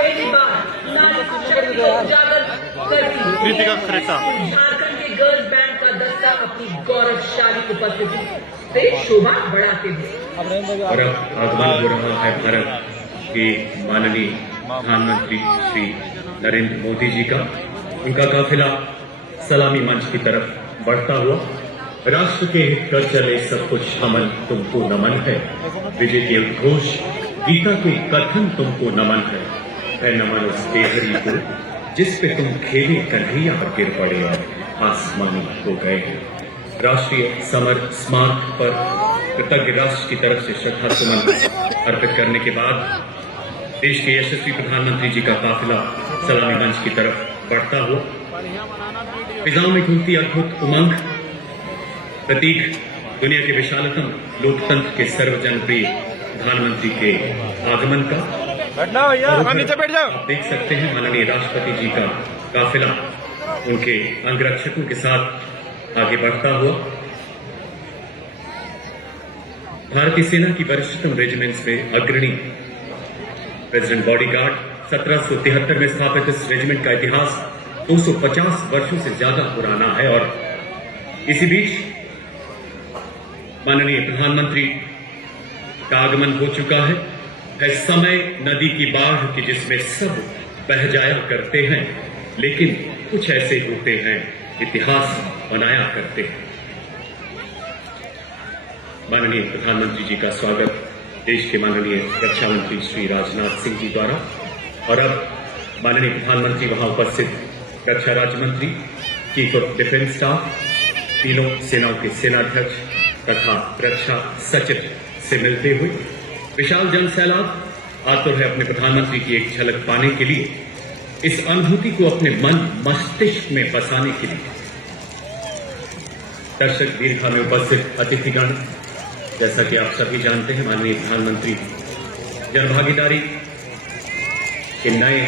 पहली बार नारी शक्ति को उजागर करती झारखंड के गर्ल्स बैंड का दस्ता अपनी गौरवशाली उपस्थिति से शोभा बढ़ाते हुए और अब आगमन हो रहा है भारत के माननीय प्रधानमंत्री श्री नरेंद्र मोदी जी का। उनका काफिला सलामी मंच की तरफ बढ़ता हुआ। राष्ट्र के हित कर चले सब कुछ हमन तुमको नमन है, विजय के उद्घोष गीता के कथन तुमको नमन है नमन उस देहरी को जिस पे तुम खेले कन्हैया पर गिर पड़े और आसमानी हो गए। राष्ट्रीय समर स्मारक पर कृतज्ञ राष्ट्र की तरफ से श्रद्धा सुमन अर्पित करने के बाद देश के यशस्वी प्रधानमंत्री जी का काफिला सलामी मंच की तरफ बढ़ता हुआ। फिजाओं में घूमती अद्भुत उमंग, प्रतीक दुनिया के विशालतम लोकतंत्र के सर्वजनप्रिय प्रधानमंत्री के आगमन का। नीचे बैठ जाओ। आप देख सकते हैं माननीय राष्ट्रपति जी का काफिला उनके अंगरक्षकों के साथ आगे बढ़ता हुआ। भारतीय सेना की वरिष्ठतम रेजिमेंट्स में अग्रणी प्रेसिडेंट बॉडीगार्ड 1773 में स्थापित इस रेजिमेंट का इतिहास 250 वर्षों से ज्यादा पुराना है और इसी बीच माननीय प्रधानमंत्री का आगमन हो चुका है। समय नदी की बाढ़ की जिसमें सब बह जाया करते हैं, लेकिन कुछ ऐसे होते हैं इतिहास बनाया करते हैं। माननीय प्रधानमंत्री जी का स्वागत देश के माननीय रक्षा मंत्री श्री राजनाथ सिंह जी द्वारा और अब माननीय प्रधानमंत्री वहां उपस्थित रक्षा राज्य मंत्री, चीफ ऑफ डिफेंस स्टाफ, तीनों सेनाओं के सेनाध्यक्ष तथा रक्षा सचिव से मिलते हुए। विशाल जन सैलाब आतुर है अपने प्रधानमंत्री की एक झलक पाने के लिए, इस अनुभूति को अपने मन मस्तिष्क में बसाने के लिए। दर्शक दीर्घा में उपस्थित अतिथिगण, जैसा कि आप सभी जानते हैं माननीय प्रधानमंत्री जनभागीदारी के नए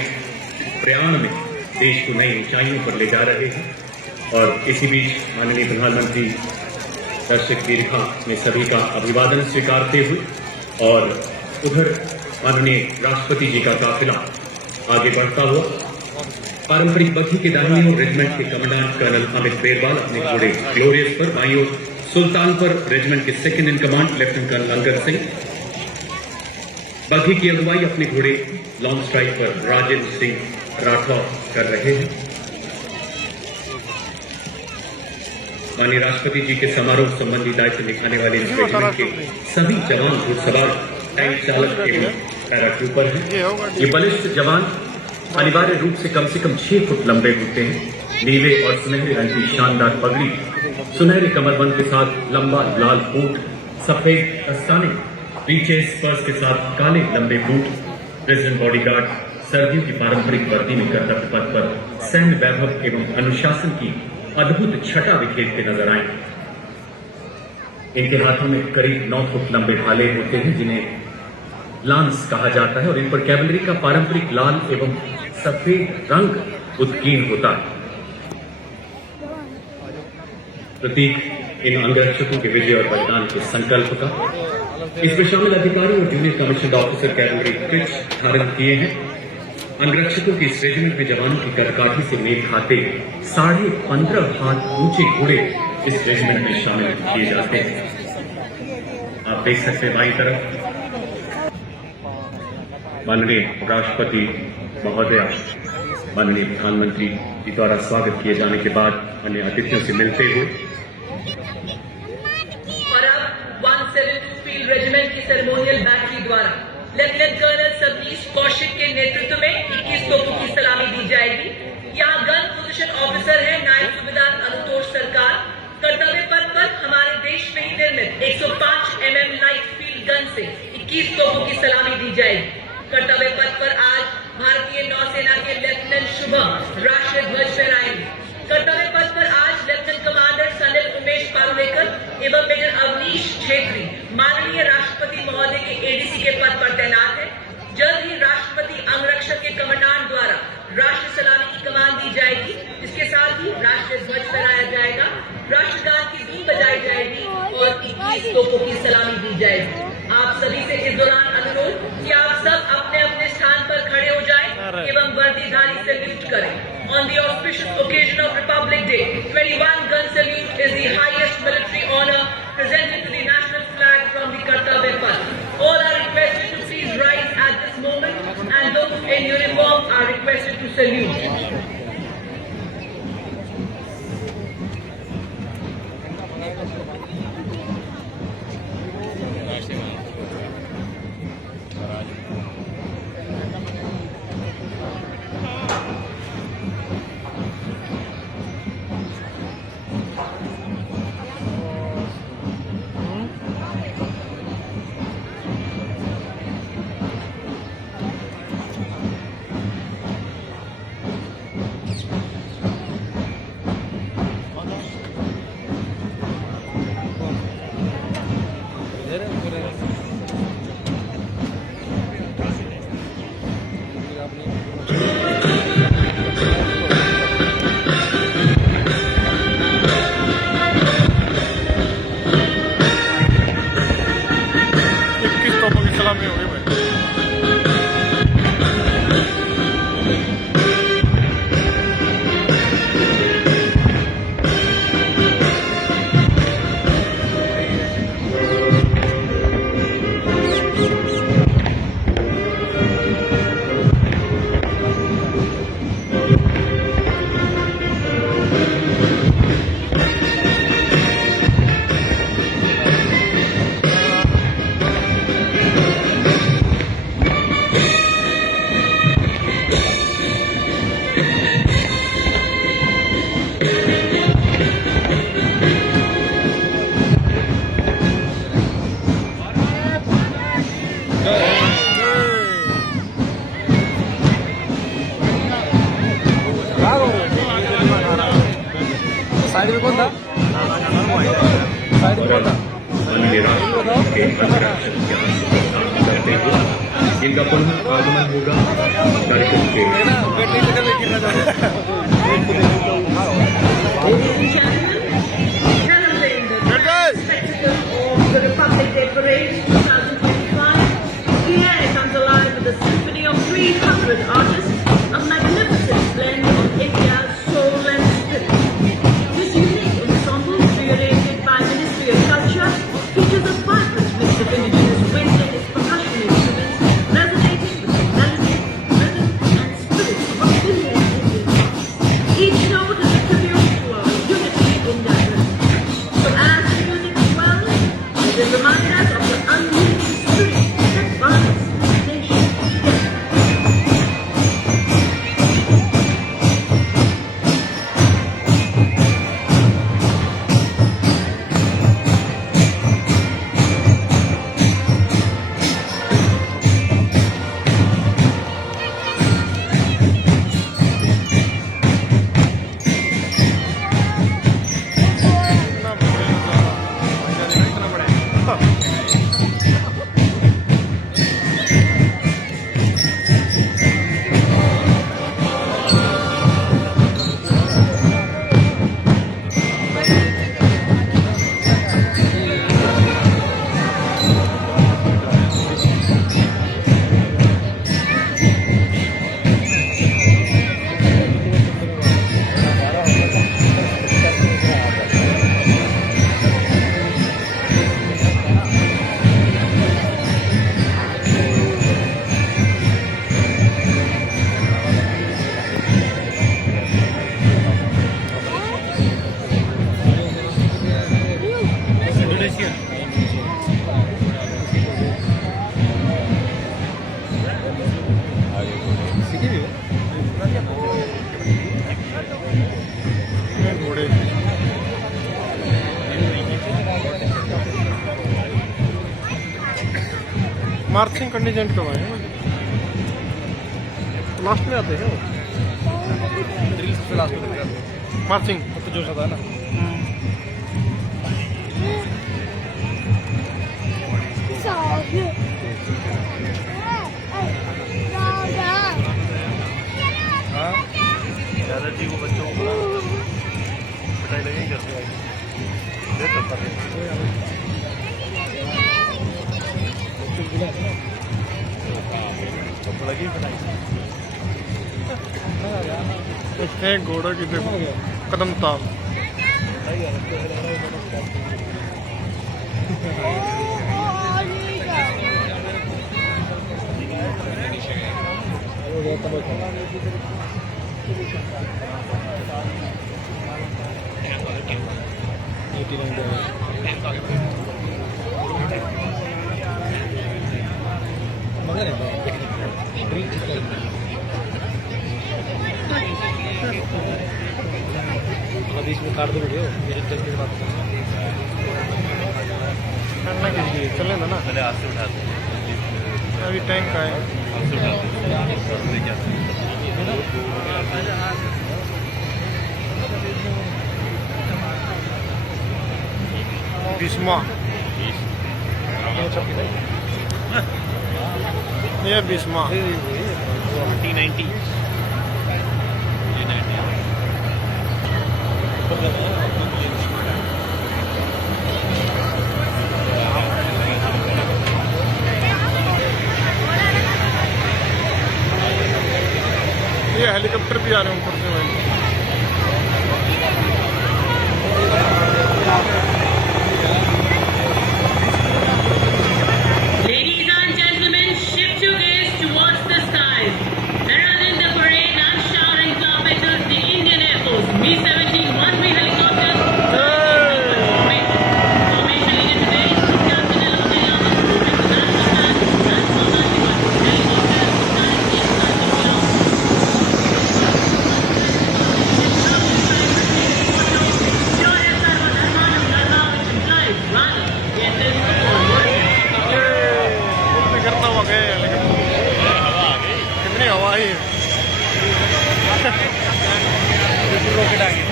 प्रयाण में देश को नई ऊंचाइयों पर ले जा रहे हैं और इसी बीच माननीय प्रधानमंत्री दर्शक दीर्घा में सभी का अभिवादन स्वीकारते हुए और उधर माननीय राष्ट्रपति जी का काफिला आगे बढ़ता हुआ। पारंपरिक बग्घी के दाहिनी ओर रेजिमेंट के कमांडेंट कर्नल अमित बेरवाल अपने घोड़े ग्लोरियस पर, बाईं ओर सुल्तान पर रेजिमेंट के second in command lieutenant colonel Angad Singh, बग्घी की अगुवाई अपने घोड़े लॉन्ग स्ट्राइक पर राजेंद्र सिंह राठौर कर रहे हैं। माननीय राष्ट्रपति जी के समारोह संबंधी दायित्व निभाने वाले इस रेजिमेंट के सभी जवान घुड़सवार, टैंक चालक एवं पैराट्रूपर हैं। ये बलिष्ठ जवान अनिवार्य रूप से कम 6 फुट लंबे होते हैं। नीले और सुनहरे रंग की शानदार पगड़ी, सुनहरे कमरबंद के साथ लंबा लाल कोट, सफेद दस्ताने, पीछे स्पर्श के साथ काले लंबे बूट। प्रेसिडेंट बॉडीगार्ड सर्दियों की पारंपरिक वर्दी में कर्तव्य पथ पर सैन्य वैभव एवं अनुशासन की अद्भुत छटा बिखेरते नजर आए। इनके हाथों में करीब 9 फुट लंबे भाले होते हैं जिन्हें लांस कहा जाता है और इन पर कैवलरी का पारंपरिक लाल एवं सफेद रंग उत्कीर्ण होता है। प्रतीक इन अंगरक्षकों के विजय और बलिदान के संकल्प का। इसमें शामिल अधिकारी और जूनियर कमीशनड ऑफिसर कैवलरी क्रिच धारण किए हैं। अंगरक्षकों के इस रेजिमेंट में जवानों की कदकाठी से मेल खाते 15.5 हाथ ऊंचे घोड़े इस रेजिमेंट में शामिल किए जाते हैं। आप देख सकते हैं बाईं तरफ माननीय राष्ट्रपति महोदय माननीय प्रधानमंत्री जी द्वारा स्वागत किए जाने के बाद अन्य अतिथियों से मिलते हुए। और अब 172 फील्ड रेजिमेंट की सेरेमोनियल बैटरी द्वारा लेफ्टिनेंट कर्नल सतीश कौशिक के नेतृत्व में 21 तोपों की सलामी दी जाएगी। यहाँ गन पोजीशन ऑफिसर है नायब सूबेदार अनुतोष सरकार। कर्तव्य पथ पर हमारे देश में ही निर्मित 105 mm लाइट फील्ड गन से 21 तोपों की सलामी दी जाएगी। कर्तव्य पथ पर आज भारतीय नौसेना के लेफ्टिनेंट शुभम राष्ट्रीय ध्वज फहराएंगे। कर्तव्य पथ पर आज लेफ्टिनेंट कमांडर सनिल उमेश पारुलेकर एवं मेजर अवनीश छेत्री माननीय राष्ट्रपति महोदय के एडीसी के पद पर तैनात है। जल्द ही राष्ट्रपति अंगरक्षक के कमांडेंट द्वारा राष्ट्रीय सलामी की कमान दी जाएगी। इसके साथ ही राष्ट्रीय ध्वज फहराया जाएगा, राष्ट्रगान की धून बजाई जाएगी और 21 तोपों की सलामी दी जाएगी। आप सभी से इस दौरान अनुरोध कि आप सब अपने अपने स्थान पर खड़े हो जाएं वर्दीधारी सैल्यूट करें। On the auspicious occasion of Republic Day, 21 gun salute is the highest military honor presented to the national flag from the Kartavya Path. All are requested to please rise at this moment, and those in uniform are requested to salute. जिनका पुनः आगमन होगा कार्यक्रम के the Republic Day Parade 2025. Here comes alive with a symphony of 300 artists, a magnificent blend of India's soul and spirit. This unique ensemble, curated by Ministry of Culture, features a vibrant mix of indigenous wind and its percussion instruments, resonating with the melody, rhythm, and spirit of a billion Indians. Each note is a tribute to our unity in diversity. So as the music swells, it reminds us of the unlimited spirit that binds this nation together. Marching contingent कब आए last में आते हैं marching तो जोश आता है ना दादाजी को बच्चों को पिटाई लगी करते लगी पिटाई इतने घोड़ों की देखो कदम ताल। बीच में काट दो वीडियो मेरे चल के बात करना किसी चले ना पहले हाथ से उठा दो अभी टैंक का है। हाथ से उठा भीष्मा ये भीष्मा T90 ये हेलीकॉप्टर भी आ रहे हैं ऊपर से भाई। Ladies and gentlemen, shift your gaze towards the skies. Heralding the parade and showering torpedoes, the Indian Air Force Mi-17 one-way helicopters. Formation leader today is Captain Alok Yadav, moving to national flag and commanding helicopters. करता हुआ गए helicopter कितनी हवा आई है। Rocket आ गया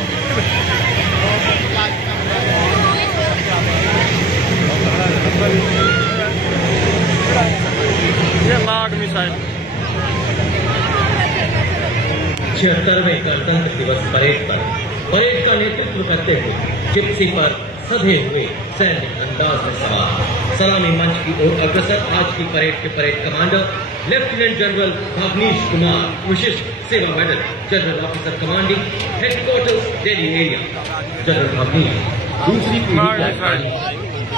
ये लाग missile 76वें गणतंत्र दिवस परेड का नेतृत्व करते हुए जिप्सी पर सधे हुए सैन्य अंदाज में सवार सलामी मंच की ओर अग्रसर आज की परेड के parade commander lieutenant general Bhavnish Kumar, Vishisht Seva medal, general officer commanding headquarters Delhi area. General Bhavnish दूसरी पीढ़ी के अधिकारी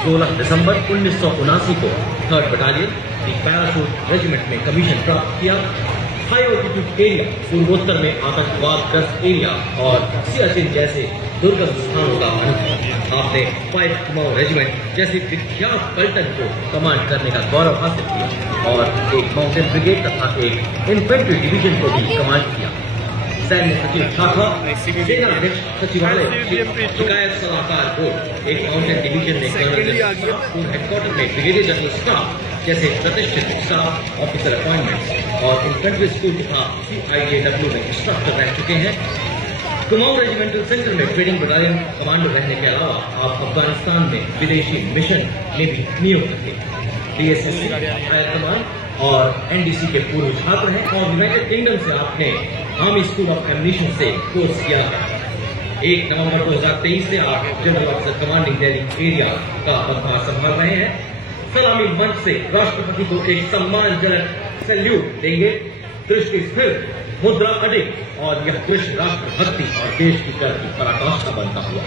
16 दिसंबर 1979 को 3rd battalion the parachute regiment में कमीशन प्राप्त किया। हाई ऑल्टीट्यूड एरिया, पूर्वोत्तर में आतंकवाद ग्रस्त एरिया और सियाचिन जैसे दुर्गम स्थानों का अनुभव। आपने 5 कुमाऊं रेजिमेंट जैसी विख्यात पलटन को कमांड करने का गौरव हासिल किया और एक माउंटेन ब्रिगेड तथा एक इन्फेंट्री डिवीजन को भी कमांड किया। सैन्य सचिव शाखा, सेनाध्यक्ष सचिवालय, शिकायत सलाहकार बोर्ड, एक माउंटेन डिवीजन में कर्नल, हेडक्वार्टर में ब्रिगेडियर जनरल स्टाफ जैसे प्रतिष्ठित स्टाफ ऑफिसर अपॉइंटमेंट्स और इन्फेंट्री स्कूल तथा CIJW में इंस्ट्रक्टर रह चुके हैं। कुमाऊं रेजिमेंटल सेंटर में ट्रेनिंग बटालियन कमांडो रहने के अलावा आप अफगानिस्तान में विदेशी मिशन में भी नियुक्त थे। DSSC, हायर कमांड और NDC के पूर्व छात्र हैं और यूनाइटेड किंगडम से आपने आर्मी स्कूल ऑफ एम्युनिशन से कोर्स किया है। 1 नवंबर 2023 से आप general officer commanding Delhi area का पदभार संभाल रहे हैं। सलामी मंच से राष्ट्रपति को एक सम्मानजनक सैल्यूट देंगे। दृष्टि स्थिर, मुद्रा अडिग और यह दृश्य राष्ट्र भक्ति और देश की कर की पराकाष्ठा बनता हुआ।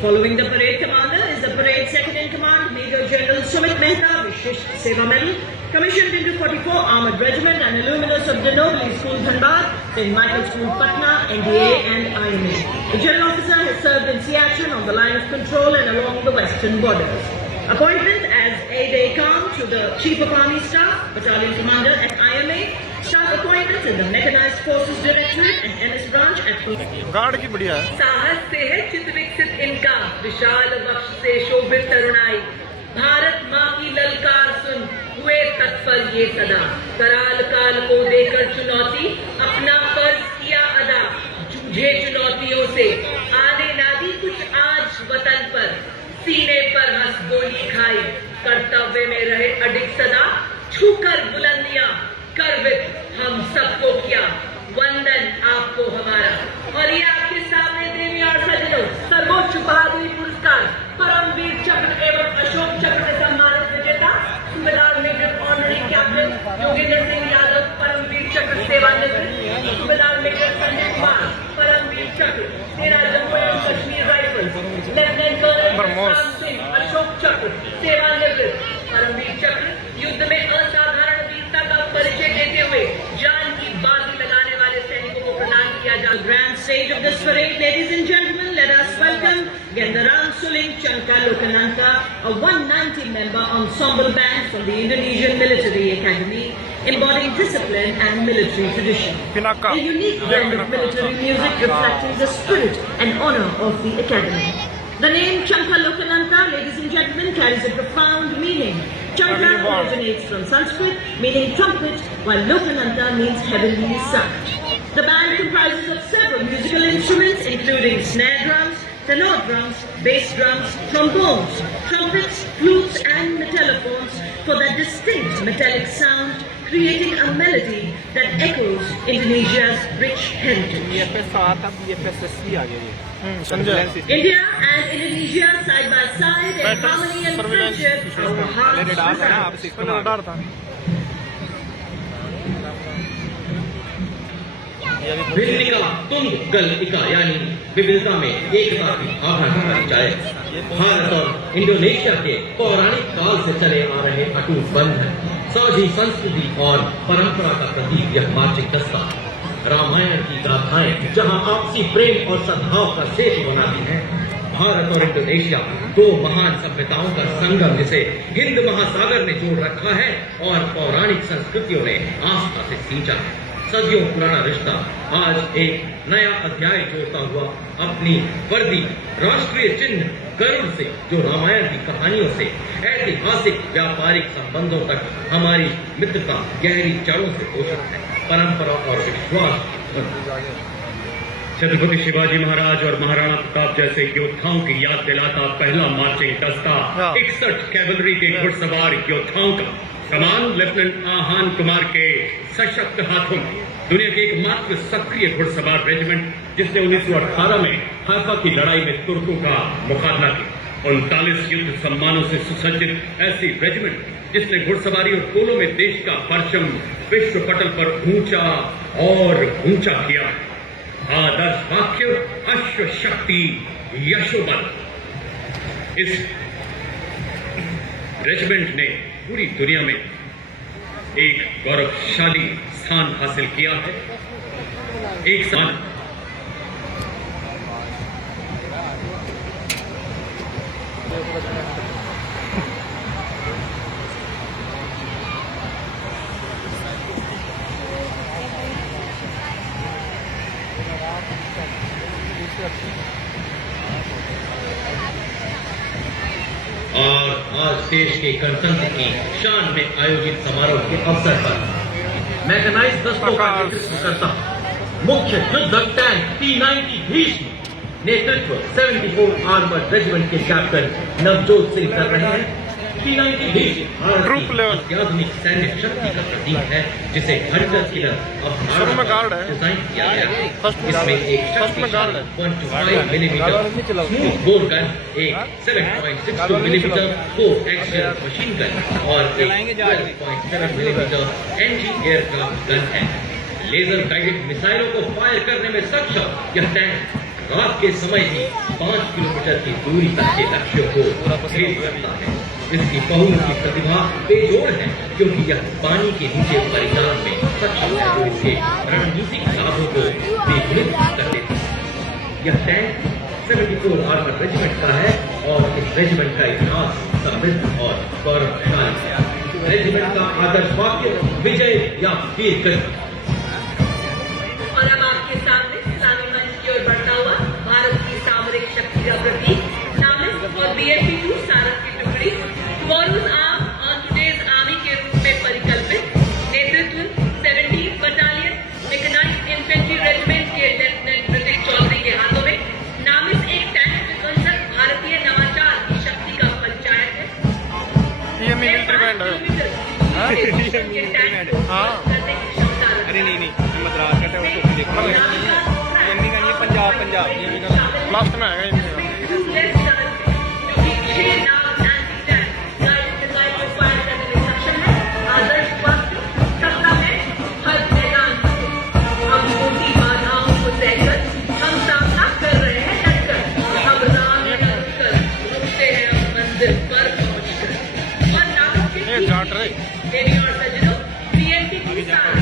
Following the parade commander is the parade second in command, Major General Sumit Mehta, Vishisht Seva Medal, commissioned into 44 Armored Regiment and alumnus of Denobli School Dhanbad, St. Michael School Patna, NDA and IMA. The general officer has served in Siachen on the line of control and along the western borders. Appointment as aide-de-camp to the Chief of Army Staff, Battalion Commander at IMA, staff appointments in the Mechanized Forces Directorate and MS branch at guard की बढ़िया है। साहस से है चित विकसित इनका, विशाल वक्ष से शोभित तरुणाई, भारत माँ की ललकार सुन हुए तत्पर ये सदा, कराल काल को देकर चुनौती अपना फर्ज किया अदा, जूझे चुनौतियों से आने ना दी कुछ आज वतन पर, सीने पर हंस गोली खाई, कर्तव्य में रहे अडिग सदा, छूकर बुलंदियां गर्वित हम सबको किया, वंदन आपको हमारा। और ये आपके सामने देवी और सज्जनों, सर्वोच्च बहादुरी पुरस्कार परमवीर चक्र एवं अशोक चक्र से सम्मानित विजेता सूबेदार मेजर और योगेंद्र सिंह यादव परमवीर चक्र सेवानिवृत्त, सूबेदार मेजर संजय कुमार परमवीर चक्र, सेना जम्मू एवं Kashmir rifles, lieutenant colonel Ram Singh Ashok Chakra सेवानिवृत्त, परमवीर चक्र युद्ध में असाधारण वीरता का परिचय देते हुए जान की बाजी लगाने वाले सैनिकों को प्रदान किया जा। Grand stage of this parade, ladies and gentlemen, let us welcome Gendarang Suling Chanka Lokananta, a 190-member ensemble band from the Indonesian Military Academy, embodying discipline and military tradition. Pinaka. A unique blend of military music reflecting the spirit and honor of the academy. The name Chanka Lokananta, ladies and gentlemen, carries a profound meaning. Chanka originates from Sanskrit, meaning trumpet, while Lokananta means heavenly sound. The band comprises of several musical instruments, including snare drums, tenor drums, bass drums, trombones, trumpets, flutes, and metallophones for their distinct metallic sound, creating a melody that echoes Indonesia's rich heritage. India and Indonesia side by side in harmony and friendship, our hearts resound. भिन्निका तुंग गल इका यानी विविधता में एकता की भावना का परिचायक भारत और Indonesia के पौराणिक काल से चले आ रहे अटूट बंधन, साझी संस्कृति और परंपरा का प्रतीक यह मार्चिंग दस्ता। रामायण की गाथाएं जहां आपसी प्रेम और सद्भाव का सेतु बनाती हैं, भारत और इंडोनेशिया दो महान सभ्यताओं का संगम जिसे हिंद महासागर ने जोड़ रखा है और पौराणिक संस्कृतियों ने आस्था से सींचा है। सदियों पुराना रिश्ता आज एक नया अध्याय जोड़ता हुआ अपनी वर्दी राष्ट्रीय चिन्ह गरुड़ से, जो रामायण की कहानियों से ऐतिहासिक व्यापारिक संबंधों तक हमारी मित्रता गहरी जड़ों से पोषित है, परंपरा और विश्वास। छत्रपति शिवाजी महाराज और महाराणा प्रताप जैसे योद्धाओं की याद दिलाता पहला मार्चिंग दस्ता 61 कैवलरी के घुड़सवार योद्धाओं का कमान लेफ्टिनेंट आहान कुमार के सशक्त हाथों में दुनिया के एकमात्र सक्रिय घुड़सवार रेजिमेंट जिसने 1918 में हाइफा की लड़ाई में तुर्कों का मुकाबला किया। 39 युद्ध सम्मानों से सुसज्जित ऐसी रेजिमेंट जिसने घुड़सवारी और पोलो में देश का परचम विश्व पटल पर ऊंचा और ऊंचा किया। आदर्श वाक्य अश्व शक्ति यशोबल। इस रेजिमेंट ने पूरी दुनिया में एक गौरवशाली स्थान हासिल किया है। एक साल और आज देश के गणतंत्र की शान में आयोजित समारोह के अवसर पर मैकेनाइज्ड दस्तों का नेतृत्व करता मुख्य युद्धक टैंक T90 भीष्म नेतृत्व 74 आर्मर्ड रेजिमेंट के कैप्टन नवजोत सिंह कर रहे हैं। T90 भीष्म भारत की अत्याधुनिक सैन्य शक्ति का प्रतीक है, जिसे हंटर किलर अब भारत में डिजाइन किया गया है। इसमें एक 125 मिलीमीटर स्मूथ बोर गन, एक 7.62 millimetre four axial machine gun और एक 12.7 मिलीमीटर एनजी एयरक्राफ्ट गन है। लेजर गाइडेड मिसाइलों को फायर करने में सक्षम यह टैंक रात के समय ही 5 किलोमीटर की दूरी तक के लक्ष्यों को भेद सकता है। इसकी बहुमुखी प्रतिभा बेजोड़ है, क्योंकि यह पानी के नीचे परिचालन में सक्षम है, जो इसके रणनीतिक लाभों को द्विगुणित कर देता है। यह टैंक 74 आर्मर्ड रेजिमेंट का है और इस रेजिमेंट का इतिहास समृद्ध और गौरवशाली है। रेजिमेंट का आदर्श वाक्य विजय या वीर गति। और अब आपके सामने सलामी मंच की ओर बढ़ता हुआ भारत की सामरिक शक्ति का प्रतीक नामिस और BMP-2 सारस की टुकड़ी tomorrow's arm on today's army के रूप में परिकल्पित नेतृत्व 17th battalion mechanised infantry regiment के लेफ्टिनेंट ऋतिक चौधरी के हाथों में नामिस एक टैंक विध्वंसक भारतीय नवाचार की शक्ति का परिचायक है। ये मिलिट्री बैंड है। अरे नहीं मद्रास का है उसको देखो ये नहीं का नहीं पंजाब ये भी लास्ट में आएगा इनका। काट रहे Ladies and gentlemen, PMT की साथ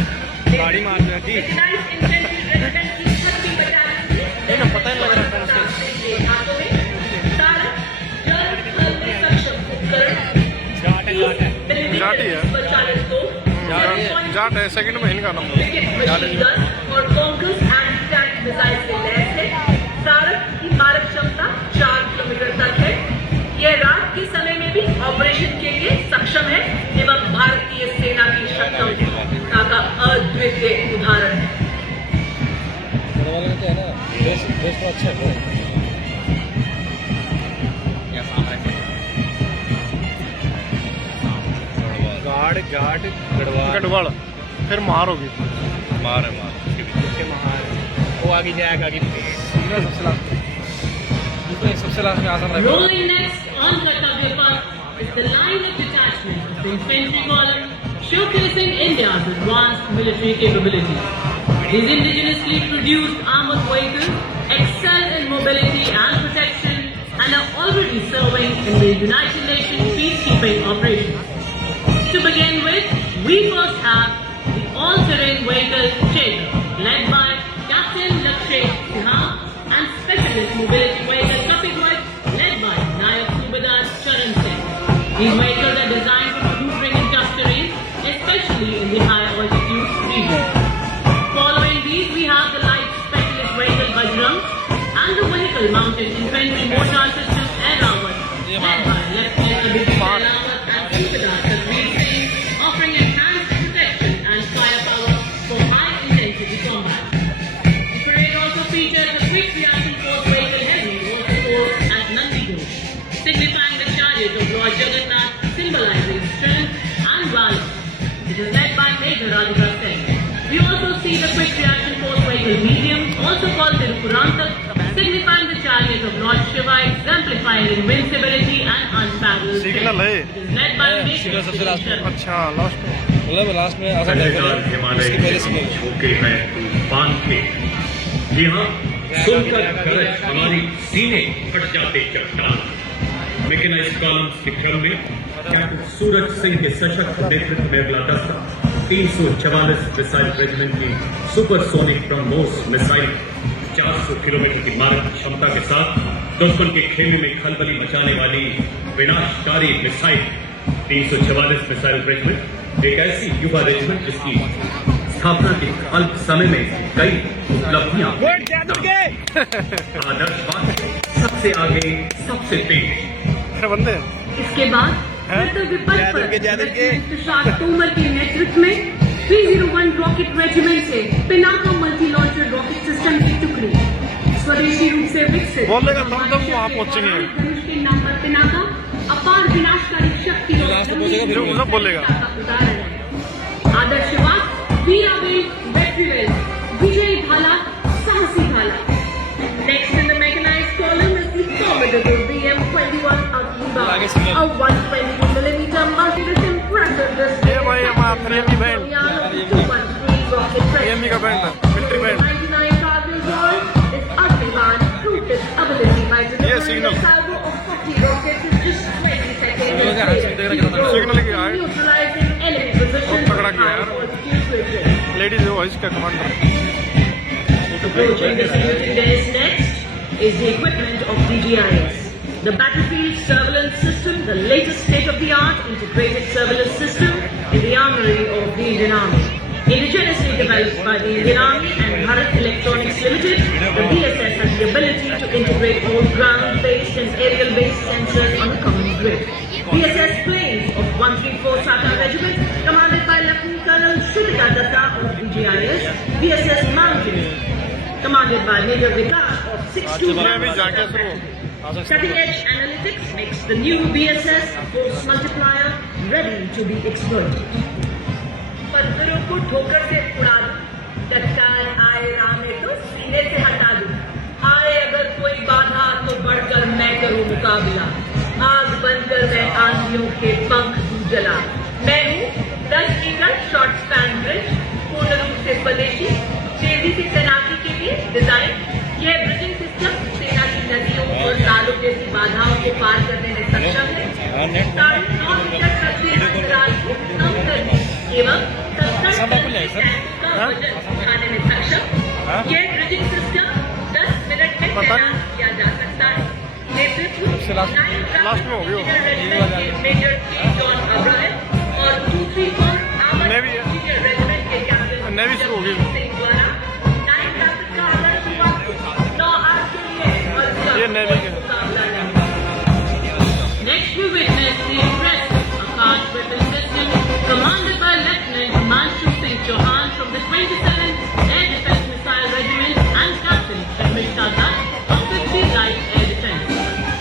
गाड़ी मार रही थी। Mechanized Infantry Regiment की 30 battalion की ये ना पता ही लग रहा था के हाथों में सारा जल थल में सक्षम उपकरण जाट ही है। स्वचालित तोप जाट है, सेकंड में इनका नंबर मशीन गन और कॉन्कर्स एंटी टैंक मिसाइल से लैस है। सारक की मारक क्षमता 4 किलोमीटर तक है। यह रात के समय में भी ऑपरेशन के लिए सक्षम है एवं भारतीय सेना की क्षमता का अद्वितीय उदाहरण है। गार्ड गार्ड गढ़वाल गढ़वाल फिर मार होगी। मार है मार उसके महार वो आगे जाएगा आगे सबसे लास्ट में आसान रहेगा। Rolling next on Kartavya Path is the line of detachment of the infantry column, showcasing India's advanced military capabilities. These indigenously produced armored vehicles excel in mobility and protection and are already serving in the United Nations peacekeeping operations. To begin with, we first have the all-terrain vehicle Chetak, led by Captain Lakshay Sinha, and specialist mobility vehicle Kapigwat, led by Nayak Subadar Charan Singh. These vehicles are designed for maneuvering in tough terrain, especially in the high altitude regions. Following these, we have the light specialist vehicle Bajrang and the vehicle mounted infantry mortar system Airawat, led by Lieutenant Abhijit Airawat and Subadar Takveer Singh, offering enhanced protection and firepower for high-intensity combat. The parade also features a quick reaction force vehicle heavy water force at Nandigur, signifying the chariot of Lord Jagannath, symbolizing strength and valor. It is led by Major Radhika Singh. We also see the quick reaction force vehicle medium, also called Tirupurantak, signifying the chariot of Lord Shiva, exemplifying invincibility and unparalleled Signal है। strength. It is led by Major Sharma. अच्छा last में मतलब last में आसान पहरेदार हिमालय के झोंके हैं तूफान के। जी हाँ, सुनकर गरज हमारी सीने फट जाते चट्टान। मैकेनाइज्ड कॉलम्स के क्रम में कैप्टन सूरज सिंह के सशक्त नेतृत्व में अगला दस्ता 344 मिसाइल रेजिमेंट की सुपरसोनिक ब्रह्मोस मिसाइल 400 किलोमीटर की मारक क्षमता के साथ दुश्मन के खेमे में खलबली मचाने वाली विनाशकारी मिसाइल 344 मिसाइल रेजिमेंट एक ऐसी युवा रेजिमेंट जिसकी स्थापना के अल्प समय में कई उपलब्धियां आदर्शवाद सबसे आगे सबसे तेज बंदे इसके बाद कर्तव्य पथ पर तुषार तोमर के नेतृत्व में 301 रॉकेट रेजिमेंट से Pinaka multi launcher rocket system की टुकड़ी स्वदेशी रूप से विकसित बोलेगा तब वहाँ पहुंचेंगे। धनुष के नाम पर पिनाका अपार विनाशकारी शक्ति फिर वो सब बोलेगा। का उदाहरण है। आदर्शवाद वीरावेल वेट्रीवेल विजयी भाला साहसी भाला। Next in the mechanized column is the formidable BM-21 Aviva, a 122mm multi-disc impressive distance. ये भाई हमारा प्रेमी बैंड, 213 rocket प्रेमी का बैंड है, military band. 99 Cargill War is Agnivan proved its ability by delivering signal. a salvo of 40 rockets in just 20 seconds. Signal किया है। Neutralizing enemy positions तगड़ा at किया high यार। altitude regions. लेडीज वॉइस का commander. Approaching the saluting dais next is the equipment of DGIS. The Battlefield Surveillance System, the latest state-of-the-art integrated surveillance system in the armory of the Indian Army. Indigenously developed by the Indian Army and Bharat Electronics Limited, the BSS has the ability to integrate all ground-based and aerial-based sensors on a common grid. BSS planes of 134 Saka Regiment, commanded by Lieutenant Colonel Sridhar Datta of DGIS, BSS Mountains, commanded by Major Vikas of 621. Cutting-edge analytics makes the new BSS force multiplier ready to be exploited. पत्थरों को ठोकर से उड़ा दूं, तत्काल आए रामे तो सीने से हटा दूं। आए अगर कोई बाधा तो बढ़कर मैं करूं मुकाबला। आग बनकर मैं आंधियों के पंख दूं जला। मैं हूँ 10 एकड़ शॉर्ट स्पैन ब्रिज, पूर्ण रूप से स्वदेशी, तेजी से तैनाती के लिए डिजाइन। यह ब्रिजिंग सिस्टम सेना की नदियों और नालों जैसी बाधाओं को पार करने में सक्षम है। 9.5 मीटर तक के अंतराल को इससे लास्ट में हो गई हो मेजर जॉन अब्राहम और दूसरी कोर नेवी है। रेजिमेंट के कैप्टन नेवी शुरू हो गई। सिंह द्वारा 9 कैप्टन का आदर्श हुआ 9 आर्ट के लिए और ये नेवी के Next we witness the impressive Akash weapon system commanded by Lieutenant Himanshu Singh Chauhan from the 27th Air Defence Missile Regiment and Captain Sharmila Dutt of 50 Light Air Defence.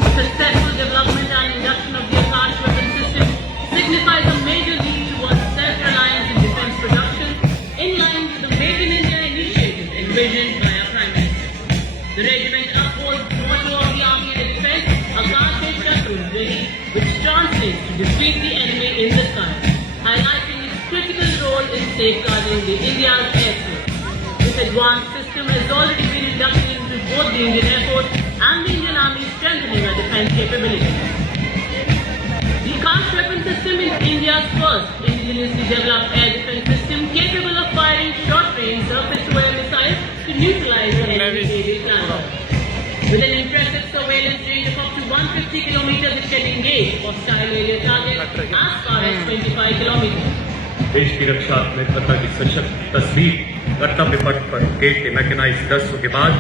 The successful development and induction of the Akash weapon system signifies a major leap towards self-reliance in defence production in line with the Make in India initiative envisioned by our Prime Minister. The regiment upholds the motto of the Army Air Defence, Akash Shatrun Ready, which translates to defeat the enemy in the sky, highlighting its critical role in safeguarding the India's air force. This advanced system has already been inducted into both the Indian Air Force and the Indian Army, strengthening our defence capabilities. The Akash weapon system is India's first indigenously developed air defence system capable of firing short-range surface-to-air missiles to neutralize the enemy's aerial platform. With an impressive surveillance range of up to 150 kilometers, it can engage hostile aerial targets as far as 25 kilometers. देश की रक्षात्मकता की सशक्त तस्वीर कर्तव्य पथ पर gate के mechanised दस्तों के बाद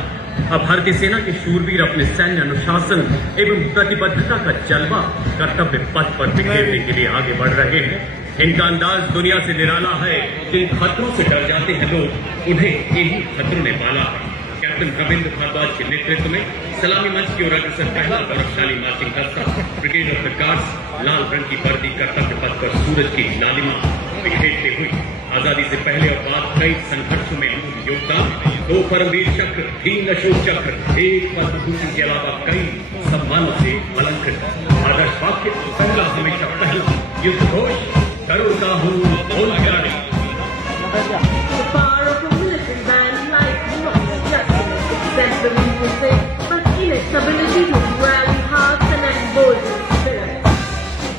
अब भारतीय सेना के शूरवीर अपने सैन्य अनुशासन एवं प्रतिबद्धता का जलवा कर्तव्य पथ पर बिखेरने के लिए आगे बढ़ रहे हैं। इनका अंदाज दुनिया से निराला है। जिन खतरों से डर जाते हैं लोग, उन्हें यही खतरों ने पाला है। कैप्टन रविंद्र भारद्वाज के नेतृत्व में सलामी मंच की ओर अग्रसर पहला गौरवशाली मार्चिंग दस्ता ब्रिगेड ऑफ द गार्ड्स लाल रंग की वर्दी कर्तव्य पथ पर सूरज की लालिमा बिखेरते हुई आजादी से पहले और बाद कई संघर्षों में अमूल्य योगदान, 2 परमवीर चक्र, 3 अशोक चक्र, 1 पद्म भूषण के अलावा कई सम्मानों से अलंकृत। आदर्श वाक्य पहला हमेशा पहला, युद्ध घोष करोड़ता हूँ बोल प्यारे। The power of a military band like not just in its exemplary music, but in its ability to rally hearts and embolden spirits.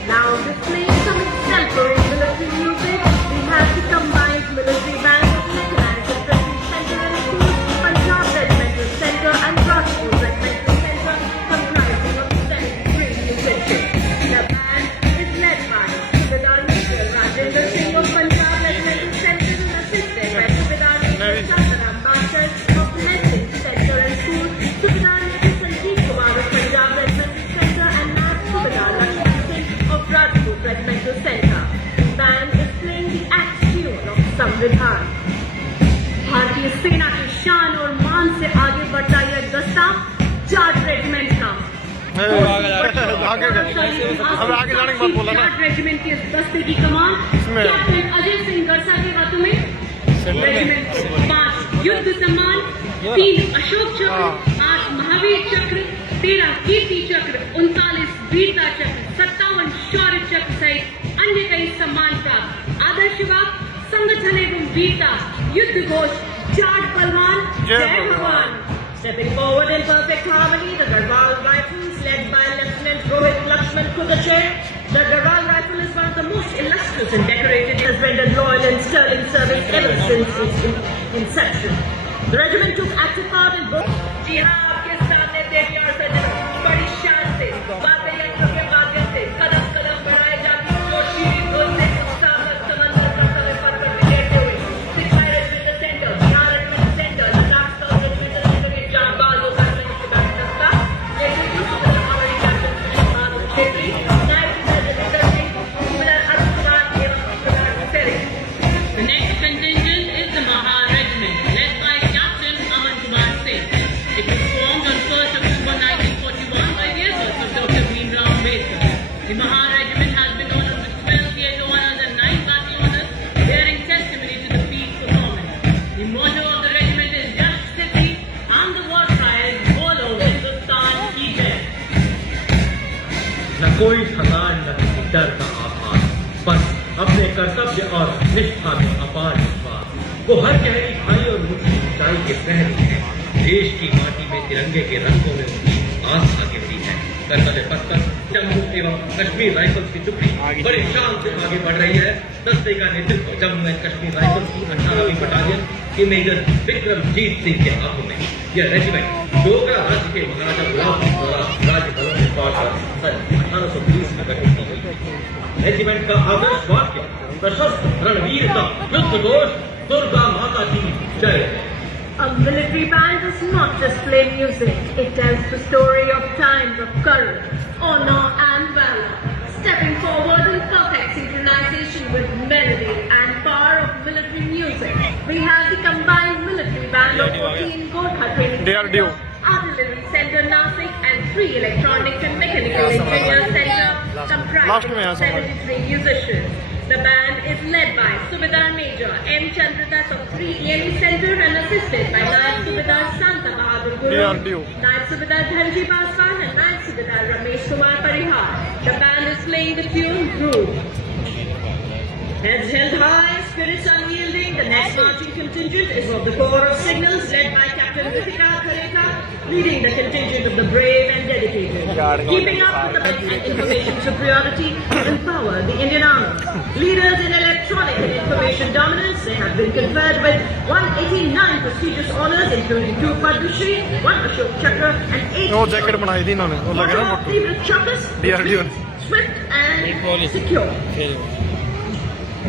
Now displaying some exemplary military music, we have the combined military band of Mechanized Infantry Center and School, Punjab Regimental Center and Rajput Regimental Center, comprising of 73 musicians. The band is led by Subedar Major Rajendra Singh of Punjab Regimental Center and assisted by Subedar Major Santaram Bashar of Medicine Center and School, Subedar Major Sanjeev Kumar of Punjab Regimental Center and Matt Subedar Lakshman Singh of Rajput Regimental Center. The band is playing the axe tune of Samvidhan. भारतीय सेना की शान और मान से आगे बढ़ता यह दस्ता जाट रेजिमेंट का अब आगे जाने के बाद बोला ना जाट रेजिमेंट के इस दस्ते की कमान कैप्टन अजय सिंह गरसा के हाथों में। रेजिमेंट को 5 युद्ध सम्मान, 3 अशोक चक्र, 8 महावीर चक्र, 13 कीर्ति चक्र, 39 वीरता चक्र, 57 शौर्य चक्र सहित अन्य कई सम्मान प्राप्त। आदर्श वाक्य संगठन एवं वीरता, युद्ध घोष जाट बलवान जय भगवान। Stepping forward in perfect harmony, the Garhwal Rifles, led by Lieutenant Rohit Lakshman Kudache. The Garhwal Rifle is one of the most illustrious and decorated, has rendered loyal and sterling service ever since its inception. The regiment took active part in both. जी हाँ, आपके सामने देवी और सज्जनों बड़ी शान से वाद्य यंत्रों के माध्यम से कदम कदम बढ़ाए जाती जोशीली धुन से उत्साह समंदर कर्तव्य पथ पर बिखेरते हुए सिखाई regimental centre, Bihar regimental centre, Ladakh scout regimental centre के जांबाजों का संयुक्त दस्ता, नेतृत्व सुबेदार हमारे कैप्टन मानव छेत्री, नायक रेजिमेंटल सिंह, सुबेदार अरुण कुमार एवं सुबेदार ceric. The next contingent is the Maha Regiment, led by Captain Aman Kumar Singh. It was formed on 1st October 1941 by the efforts of Dr. Bhimrao Ambedkar. The Maha Regiment has been honored with 12 theatre honors and 9 battle honors, bearing testimony to the peak performance. The motto of the regiment is Just City, and the war cry is Bolo Hindustan Ki Jai. न कोई थकान न किसी डर का आभास, बस अपने कर्तव्य और निष्ठा में अपार विश्वास। वो हर गहरी खाई और ऊंची ऊंचाई के प्रहरी है। देश की माटी में तिरंगे के रंगों में उनकी आस आगे बढ़ी है। कर्तव्य पथ पर जम्मू एवं कश्मीर राइफल्स की टुकड़ी बड़ी शान से आगे बढ़ रही है। दस्ते का नेतृत्व जम्मू एंड कश्मीर राइफल्स की 18वीं बटालियन के मेजर विक्रमजीत सिंह के हाथों में। यह रेजिमेंट डोगरा राज्य के महाराजा गुलाब सिंह द्वारा राज्य भवन में क्वार्टर सन 1820 में गठित की गई। रेजिमेंट का आदर्श वाक्य प्रशस्त रणवीरता युद्ध घोष दुर्गा माता की जय। A military band does not just play music, it tells the story of times of courage, honor and valor. Stepping forward in perfect synchronization with melody and power of military music, we have the combined military band of 14 Gorkha Training DRDO. Artillery Center Nasik and 3 Electronics and Mechanical Engineer Center Last comprising में यहाँ of से 73 musicians. The band is led by Subedar Major M. Chandradas of 3 ELE Center and assisted by Naib Subedar Santa Bahadur Guru, DRDO. Naib Subedar Dhanji Paswan and Naib Subedar Ramesh Kumar Parihar. The band is playing the tune Groove. Heads held high, spirits unyielding, the next marching contingent is of the Corps of Signals led by Captain Ritika Kareka, leading the contingent of the brave and dedicated. Keeping up with the best and information superiority to empower the Indian Army. Leaders in electronic and information dominance, they have been conferred with 189 prestigious honors including 2 Padma Shri, 1 Ashok Chakra and 8 वो jacket बनाई थी इन्होंने वो लग रहा है photo Chakras, DRDO swift and secure.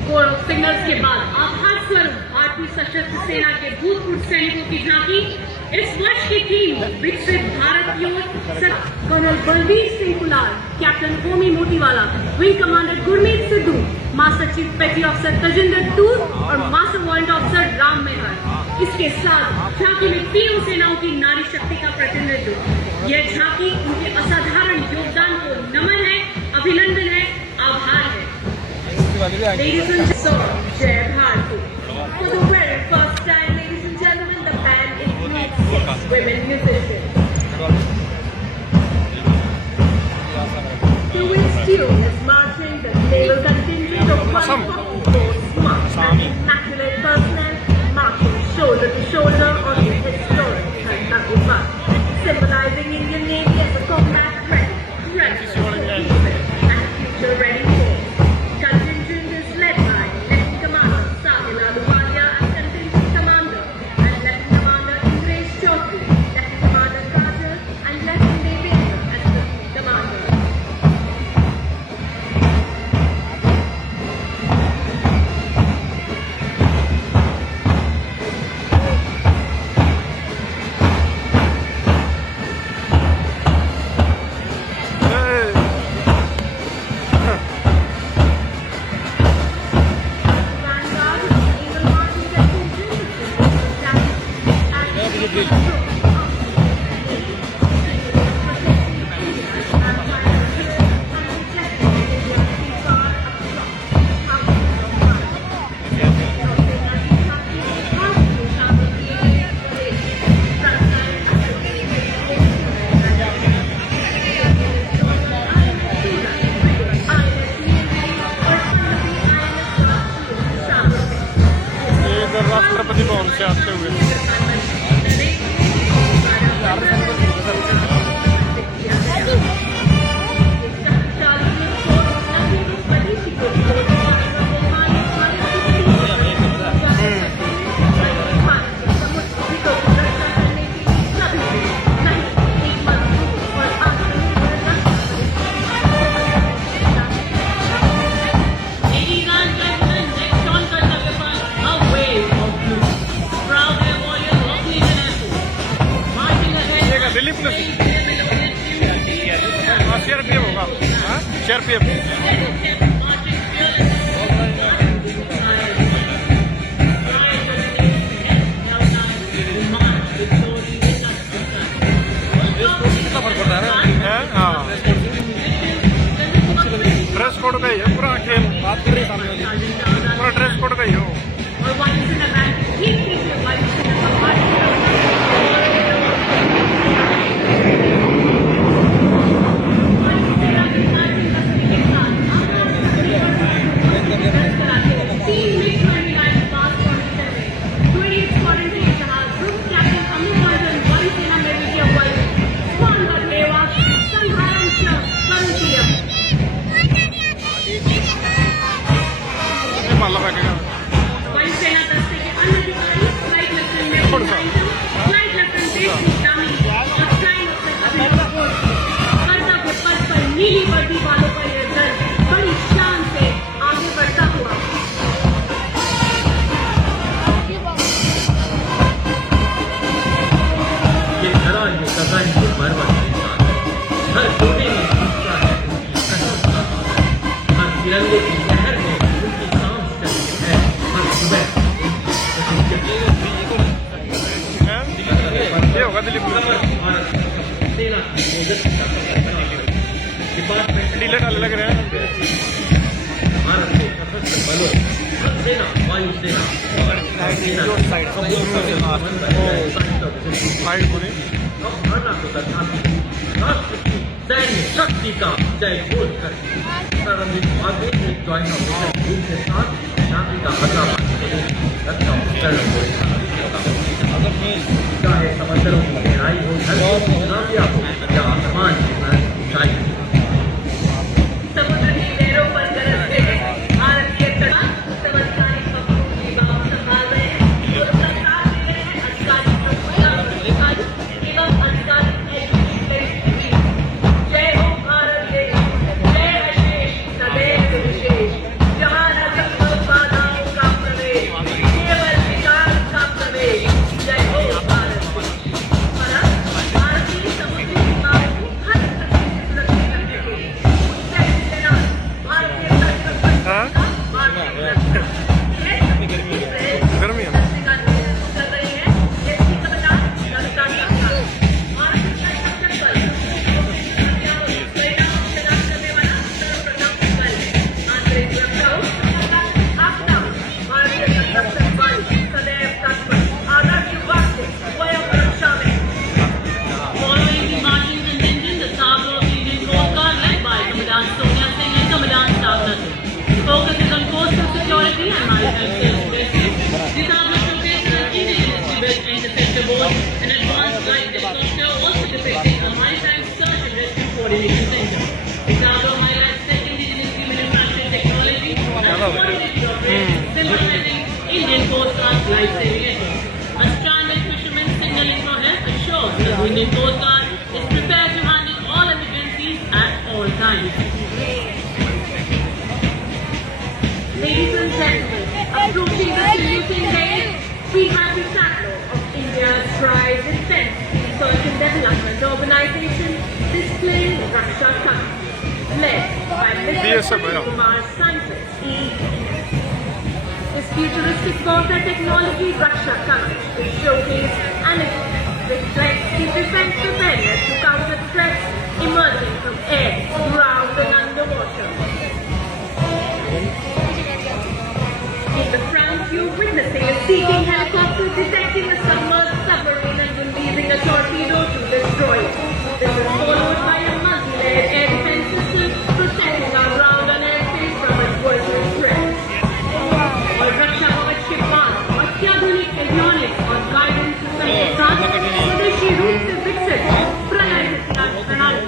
Core of signals के बाद आभार स्वरूप भारतीय सशस्त्र सेना के भूतपूर्व सैनिकों की झांकी। इस वर्ष की थीम विकसित भारत की ओर colonel Balbir Singh Kular, captain Omi Motiwala, wing commander Gurmeet Sidhu, master chief petty officer Tajinder Toor और master warrant officer Ram Meher. इसके साथ झांकी में तीनों सेनाओं की नारी शक्ति का प्रतिनिधित्व। यह झांकी उनके असाधारण योगदान को नमन है, अभिनंदन है, आभार है। Ladies and gentlemen, Jai Bharati. For the very first time, ladies and gentlemen, the band includes 6 women musicians. To which tune is marching the naval contingent of 144 smart and immaculate personnel, marching shoulder to shoulder on the historic Gandhari Path, symbolizing Indian Navy as a combat ready, and future-ready force. Rashtrapati Bhavan से आते हुए Delhi police CRPF होगा CRPF dress code का ही है पूरा खेल बात कर रही है पूरा ड्रेस कोड का ही हो माला फेंकेगा नीली वर्दी वालों का यह दल बड़ी शान से आगे बढ़ता हुआ ये धरा ये गगन ये पर्वत के साथ है। हर कोने में दिखता है उनकी सहनता है। हर तिरंगे की लहर में उनकी सांस चलती है। हर सुबह ये होगा दिलीप सेना की डिपार्टमेंट डीलर डालने लग रहे हैं भारत के सशस्त्र बलों थल सेना वायुसेना और सेना साइड पूरी अवधारणा को दर्शाती है। राष्ट्र की सैन्य शक्ति का जय घोष कर प्रारंभिक भाग में एक ज्वाइंट ऑपरेशन ग्रुप के साथ शांति का खतरा पाने के लिए रक्षा उपकरण को चाहे समंदरों की गहराई हो नाविया हो या आसमान की ऊंचाई हो। समुद्र की लहरों पर गरजते हैं भारतीय तट समझदारी खबरों की बात संभाल रहे हैं और उसका साथ दे रहे हैं अधिकारी एवं अधिकारी जय हो भारत देश जय अशेष सदैव विशेष जहाँ न संभव बाधाओं का प्रवेश केवल विकास का प्रवेश जय हो भारत देश। भारतीय समुद्री सीमाओं को हर तरह से सुरक्षित रखने के लिए भारतीय गर्मी है कर रही है इसकी कप्तान ललिता शर्मा। भारत सशस्त्र बल करने वाला सर्वप्रथम बल आंतरिक सुरक्षा हो आपदा हो भारतीय सशस्त्र बल सदैव तत्पर आधा युवा से स्वयं रक्षा में। Following the marching contingent, the Sabro of the Indian Coast Guard led by Commandant Sonia Singh and Commandant Savna Singh focuses on coastal security and maritime safety. The Sabro showcases an indigenously built interceptor boat, an advanced light helicopter also depicting a maritime search and rescue coordination center. The Sabro highlights the indigenously manufactured technology and coordinated operations symbolizing Indian Coast Guard's life-saving efforts. A stranded fisherman signaling for help assures that the Indian Coast Guard is prepared to handle all emergencies at all times. Ladies and gentlemen, approaching the saluting day, we have the tableau of India's Prize in Defense Research and Development Organization displaying Raksha Kavach, led by Mr. Kumar Scientist, This futuristic warfare technology, Raksha Kavach, is showcased and it reflects the defense preparedness to counter threats emerging from air, ground and underwater. In the front, you're witnessing a seeking helicopter detecting a submerged submarine and releasing a torpedo to destroy it. This is followed by a multi-layered air defense system protecting our ground and airspace from adversary threats. और रक्षा कवच के पास अत्याधुनिक avionics और guidance system के साथ स्वदेशी रूप से विकसित प्रलय हथियार प्रणाली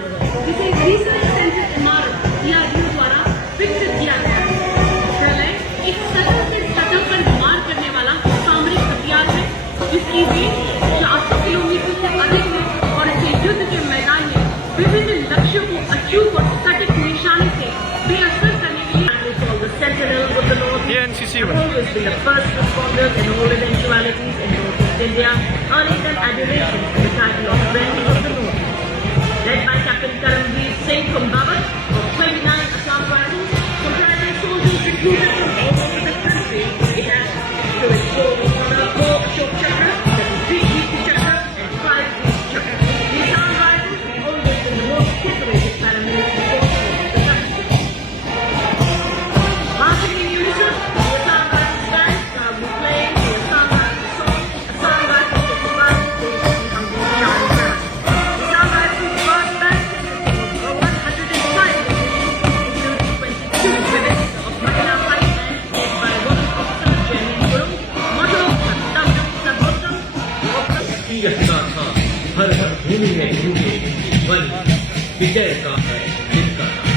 जिसे रिसर्च सेंटर इमारत DRDO द्वारा विकसित किया गया है। प्रलय एक सतह से सतह पर मार करने वाला सामरिक हथियार है जिसकी रेंज 400 किलोमीटर से अधिक है और इसे युद्ध के मैदान में विभिन्न लक्ष्यों को अचूक और सटीक निशाने से बेअसर करने के लिए the Sentinels of the North ये NCC have always been the first responders in all eventualities in Northeast India, earning them adoration for the title of Friend of the North. Led by Captain Karamveer Singh from Babat of 29 Assam Rifles, comprising soldiers recruited from all over the country, it has to its goal honor 4 Ashok Chakra, 3 Kirti Chakra, and 5 Deep Chakra. The Assam Rifles have always been the most decorated paramilitary force of the country. Marching in unison, the Assam Rifles band proudly playing the Assam Rifles song, Assam Rifles of the Band, based on Hungry Shine Brand. The Assam Rifles Band consisting of 105 individuals, including 22 women of Mahila Fightmen, led by Women Officer Jenny Guru, Motto Satyam Sabhotam, यहता था हर हर भूमि में डूबे one विजय का है जिनका नाम।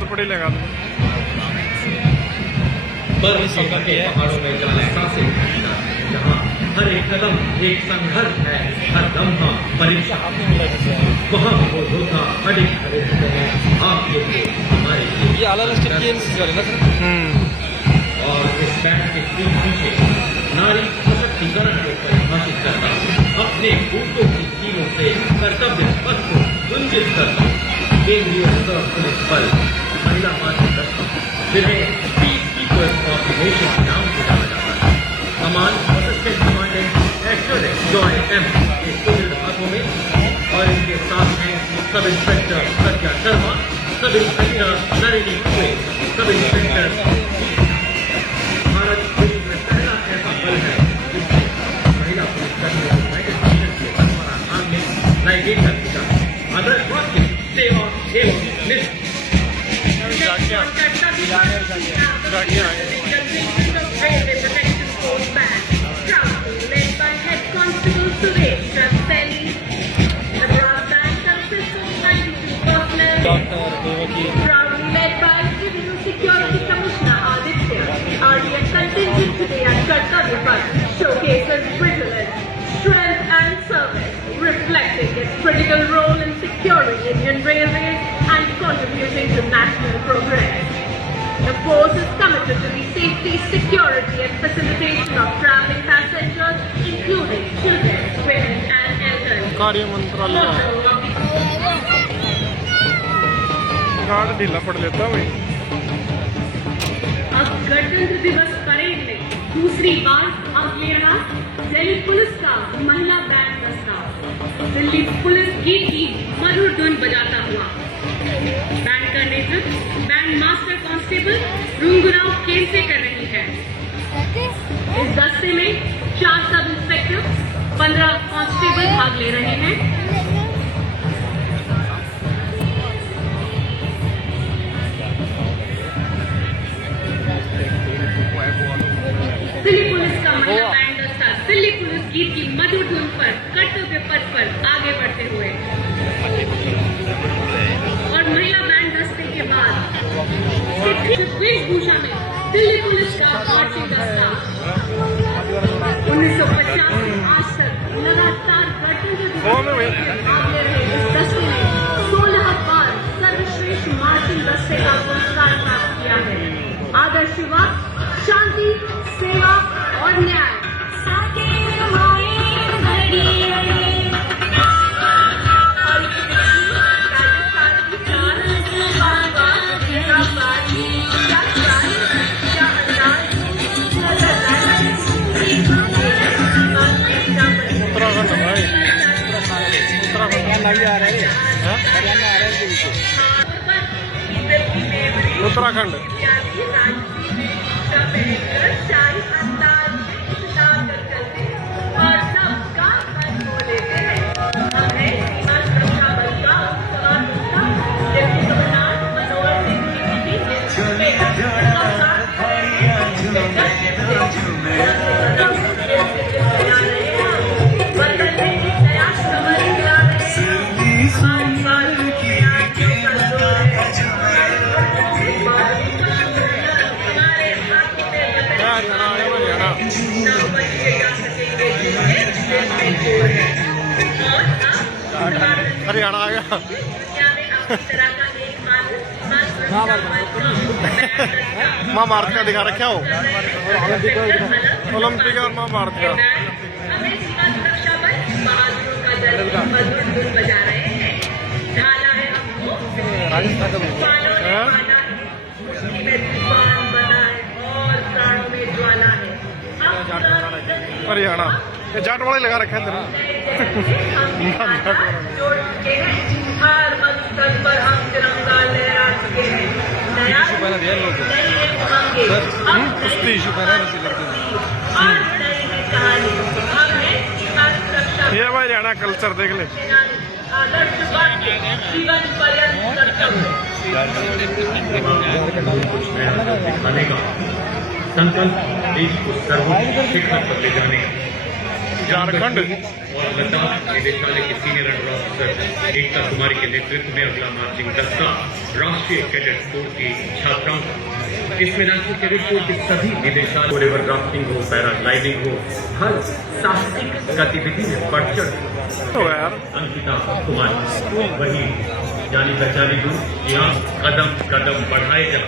तो पढ़ी लेगा बर्फ के ढके पहाड़ों में जहाँ सांसें खींचना है, जहाँ हर एक कदम एक संघर्ष है, हर लम्हा परीक्षा, वहाँ वो योद्धा अडिग खड़े होते हैं आपके लिए, हमारे लिए। ये आला रस्ते की वाले ना सर। और इस बैंड के पीछे नारी सशक्तिकरण को परिभाषित करता अपने बूटों की कीलों से कर्तव्य पथ को गुंजित करता केंद्रीय रिजर्व पुलिस बल महिला मातृ दस्ता जिन्हें peace keepers of the nation के नाम से जाना जाता है। कमान असिस्टेंट कमांडेंट ऐश्वर्य जॉय एम के सुदृढ़ हाथों में और इनके साथ हैं सब इंस्पेक्टर प्रज्ञा शर्मा, सब इंस्पेक्टर नलिनी कुए, सब इंस्पेक्टर भारत विश्व में पहला ऐसा बल है जिसने महिला पुलिसकर्मियों को यूनाइटेड नेशन के सरबराह नाम में लाइगेशन किया। आदर्श वाक्य सेवा एवं निष्ठा। Proudly led by Divisional Security Commissioner Aditya, the RDF contingent today at Kartavya Path showcases vigilance, strength and service, reflecting its critical role in securing Indian railways and contributing to national progress. The force is committed to the safety, security and facilitation of travelling passengers, including children, women and elderly. कार्य मंत्रालय guard ढीला पड़ लेता भाई। अब गणतंत्र दिवस parade में दूसरी बार भाग ले रहा दिल्ली पुलिस का महिला बैंड दस्ता दिल्ली पुलिस गीत की मधुर धुन बजाता हुआ। बैंड का नेतृत्व बैंड मास्टर कांस्टेबल रुंगुराव केन से कर रही है। इस दस्ते में 4 सब इंस्पेक्टर 15 कांस्टेबल भाग ले रहे हैं। दिल्ली पुलिस का महिला बैंड दस्ता दिल्ली पुलिस गीत की मधुर धुन पर कर्तव्य पथ पर आगे बढ़ते हुए और महिला बैंड दस्ते के बाद वेशभूषा में दिल्ली पुलिस का मार्चिंग दस्ता 1950 से आज तक लगातार गणतंत्र दिवस में भाग ले रहे इस दस्ते ने 16 बार सर्वश्रेष्ठ मार्चिंग दस्ते का पुरस्कार प्राप्त किया है। आदर्श युवा, शांति, सेवा और न्याय। उत्तराखंड भाई, उत्तराखंड आ रहा है, उत्तराखंड शाही अंदाज में खिताब कर चलते हैं और सबका मन खो लेते हैं। हमें सीमा सुरक्षा बल का उपसमाहर्ता डिप्टी कमांडर मनोहर सिंह जी की हरियाणा आ गया। महाभारत का दिखा रखा हो, ओलंपिक और महाभारत का। हमें सीमा सुरक्षा बल बहादुरों का दल मधुर धुन बजा रहे हैं। ढाला है हमको तूफानों ने माना है, मुट्ठी में तूफान बना है और प्राणों में ज्वाला है। हरियाणा ये जाट वाले लगा रखे हैं तेरे। जोड़ चुके हैं हर मकसद पर हम तिरंगा लहरा चुके हैं। नया नई उमंगे कुश्ती इशू पहना है और नई है कहानी। हम हैं सीमा सुरक्षा ये भाई हरियाणा कल्चर देख ले। आदर्श वाक्य जीवन पर्यंत कर्तव्य। कुछ नया दिखाने का संकल्प देश को सर्वोच्च शिखर पर ले जाने का झारखंड और लद्दाख निदेशालय के सीनियर अंडर ऑफिसर एकता कुमारी के नेतृत्व में अगला मार्चिंग दस्ता राष्ट्रीय कैडेट कोर की छात्राओं का। इसमें नेशनल कैडेट कोर के सभी निदेशालय, रिवर राफ्टिंग हो, पैराग्लाइडिंग हो, हर साहसिक गतिविधि में बढ़ चढ़ तो यार अंकिता कुमारी वही जानी पहचानी दूर, यहाँ कदम कदम बढ़ाए जा,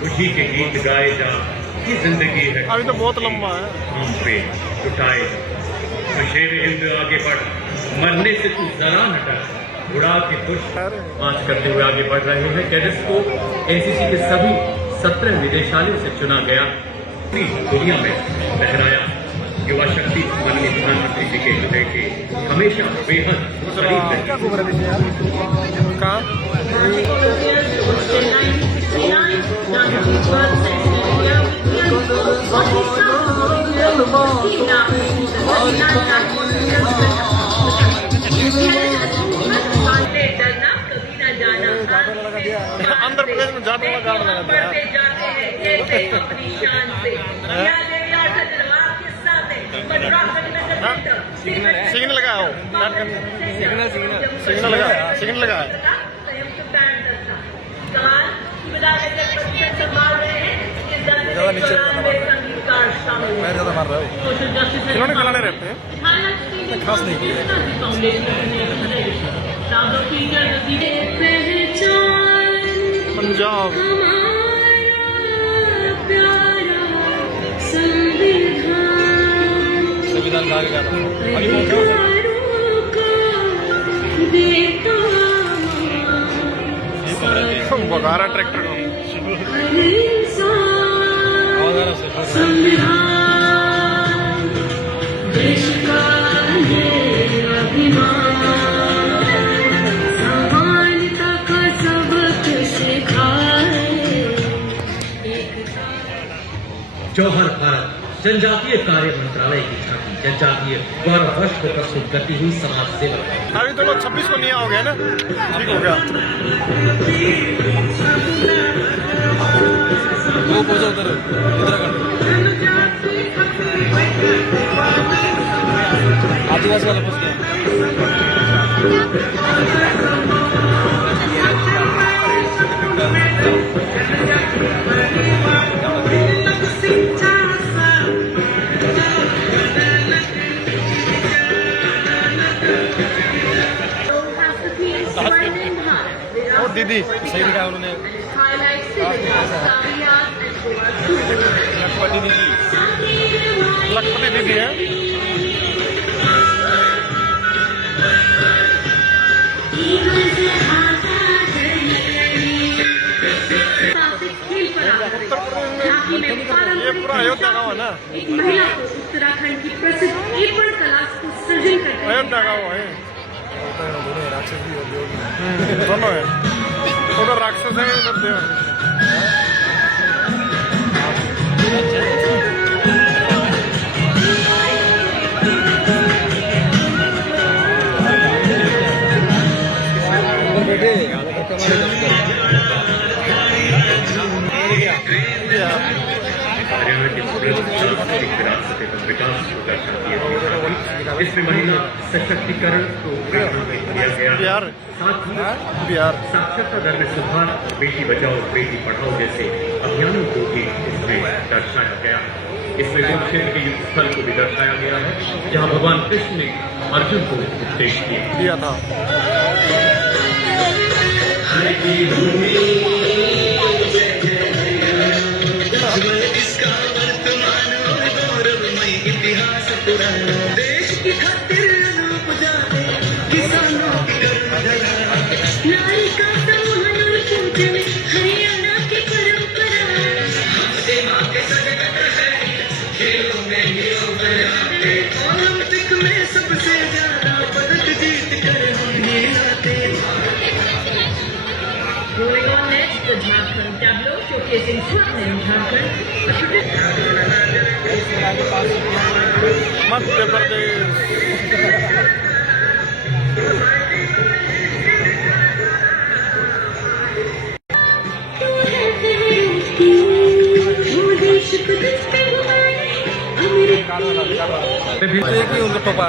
खुशी के गीत गाए जा, ये जिंदगी है अभी तो बहुत लंबा है। हम पे उठाए तो शेर हिंद आगे बढ़, मरने से तू जरा न डर, उड़ा के खुश मार्च करते हुए आगे बढ़ रहे हैं। कैडेट्स को एनसीसी के सभी 17 निदेशालयों से चुना गया। पूरी दुनिया में लहराया युवा शक्ति माननीय प्रधानमंत्री जी के हृदय के हमेशा बेहद करीब रहे। कहाँ Volunteers to hostel 969, Gandhi's birth centenary year weekend. On this South Korea, Steve Knapp received the 39 lakh volunteers डरना कभी न जाना। आंध्र प्रदेश में जाट वाला गार्ड लगा दिया। बढ़ते जाते हैं कैसे अपनी शान से। यहाँ ले लिया था जवाब के साथ है, मद्रास सिग्नल लगाओ, सिग्नल लगा संयुक्त बैंड दस्ता कमान की बजाय जब संभाल रहे हैं इस दल में संगीतकार शामिल हैं। social justice and खिलौने खिलाने रहते हैं। it highlights the importance of the foundation of the organization. Proud of teacher Punjab संविधान गा के गाना। बघारा ट्रैक्टर को देश का समानता का सबक सिखाए। जौहर भारत जनजातीय कार्य मंत्रालय की झांकी जनजातीय गौरव वर्ष को प्रस्तुत करती हुई समाज सेवक। अभी तो लोग 26 को नहीं हो गया ना, ठीक हो गया। वो पहुंचा उधर उत्तराखंड आदिवासी वाला पहुंच गया। और दीदी सही दिखा उन्होंने। लखपति दीदी है। ये पूरा अयोध्या गाँव है ना, एक महिला को उत्तराखंड की प्रसिद्ध एपड़ कला को सृजन करते हैं। अयोध्या गाँव है। दोनों है, उधर राक्षस है, उधर देव है। हरियाणा की सांस्कृतिक विरासत एवं विकास को दर्शाती है। इसमें महिला सशक्तिकरण को प्राथमिकता दिया गया। बिहार साथ ही बिहार साक्षरता दर में सुधार, बेटी बचाओ बेटी पढ़ाओ जैसे अभियानों को भी इसमें दर्शाया गया। इसमें कुरुक्षेत्र के युद्ध स्थल को भी दर्शाया गया है, जहाँ भगवान कृष्ण ने अर्जुन को उपदेश दिया था। देश की खातिर अनूप जाने किसानों की नारी का सम्मान और पूजन हरियाणा की परंपरा। खेलों में ओलंपिक में सबसे ज्यादा पदक जीत कर हम लाते। Moving on next, the Jharkhand tableau showcasing Swarnim Jharkhand. Madhya Pradesh वो देश को दस्तक मारे अमेरिका विभिन्न एक ही उनका टोपा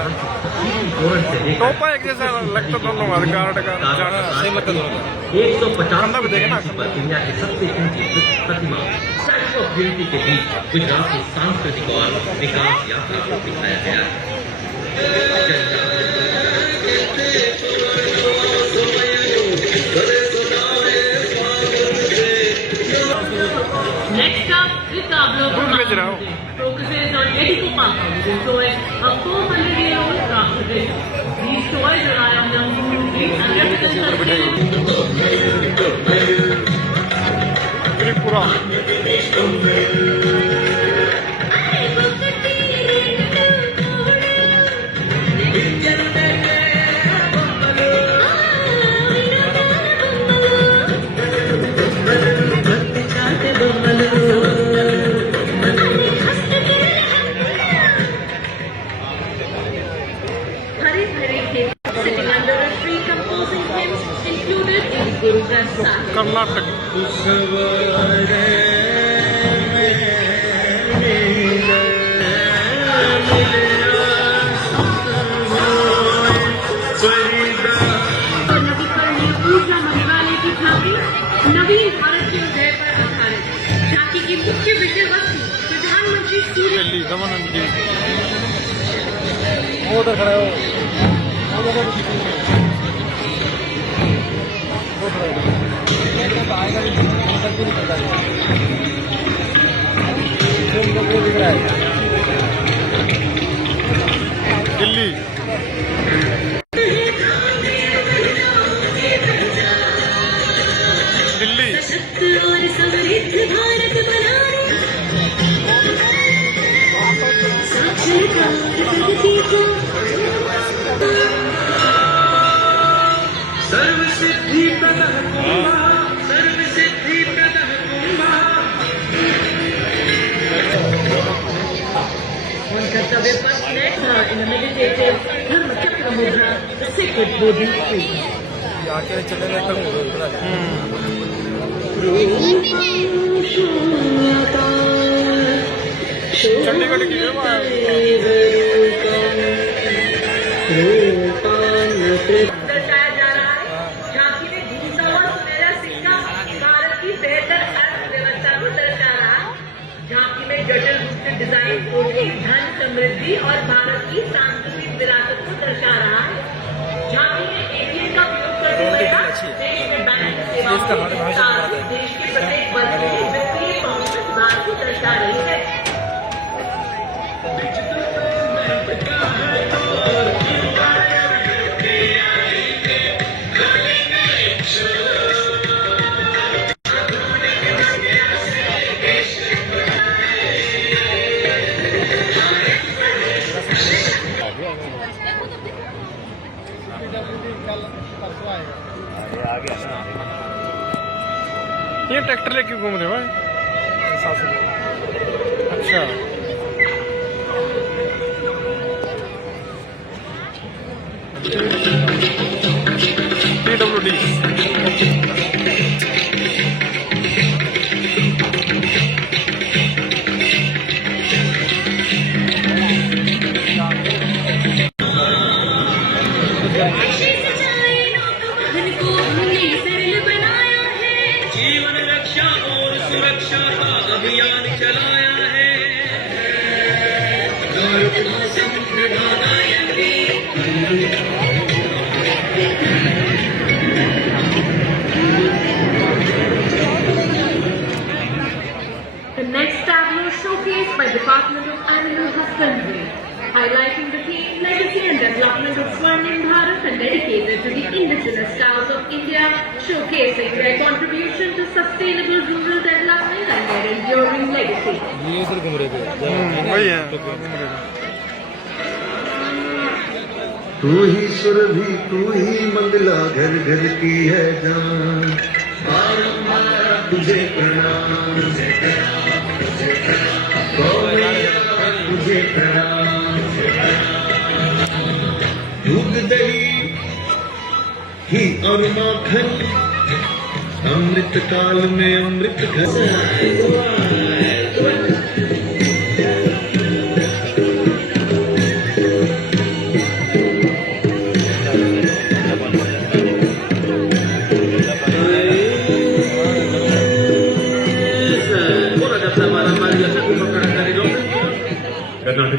तोरण से लेकर टोपा एक जैसा लगता दोनों गार्ड का सेम लगता दोनों का। 150 भी देखे ना। पर दुनिया की सबसे ऊंची प्रतिमा स्टैच्यू ऑफ यूनिटी के बीच गुजरात की सांस्कृतिक और विकास यात्रा को दिखाया गया है। Next up, Ricardo भेज रहा हूँ। focuses on medical partners enjoying a 400-year-old craft tradition. These toys rely on young community and represent Tripura Hari Hari Khet sitting under a tree composing hymns included in Guru Granth Sahib. Karnataka नवीकरणीय ऊर्जा मंत्रालय की झांकी नवीन भारत के उदय पर आधारित। झांकी की मुख्य विषय वस्तु प्रधानमंत्री सूर्य दिल्ली दमन एंड दीव वो उधर खड़ा है वो उधर आएगा भी नहीं पता दिख रहा है दिल्ली दिल्ली और समृद्ध भारत बनाने साक्षरता प्रगति को सर्वसिद्धि प्रदः कुंभः सर्वसिद्धि प्रदः कुंभः on Kartavya Path next in a meditative Dharma Chakra Mudra, the sacred Bodhi tree. आके चले गए कल चंडीगढ़ की है वहाँ। दर्शाया जा रहा है। झांकी में घूमता हुआ सुनहरा सिक्का भारत की बेहतर अर्थव्यवस्था को दर्शा रहा है। झांकी में जटिल रूप से डिजाइन कोठी धन समृद्धि और भारत की सांस्कृतिक विरासत को दर्शा रहा है। झांकी में एटीएम का प्रयोग करते हुए देश में बैंक सेवाओं के साथ ही देश के प्रत्येक वर्ग के लिए वित्तीय पहुंच में सुधार को दर्शा रही है। ये ट्रैक्टर लेके घूम रहे हो हैं? अच्छा PWD जीवन रक्षा और सुरक्षा का अभियान चलाया है The next tableau showcased by Department of Animal Husbandry, highlighting the theme legacy and development of Swarnim Bharat and dedicated to the indigenous styles of India, showcasing their contribution to sustainable rural development and their enduring legacy. ये इधर घूम रहे थे वही है घूम रहे हैं। तू ही सुरभि तू ही मंगला घर घर की है जान बारंबार तुझे प्रणाम गौरैया तुझे प्रणाम दूध दही ही और माखन अमृत काल में अमृत घन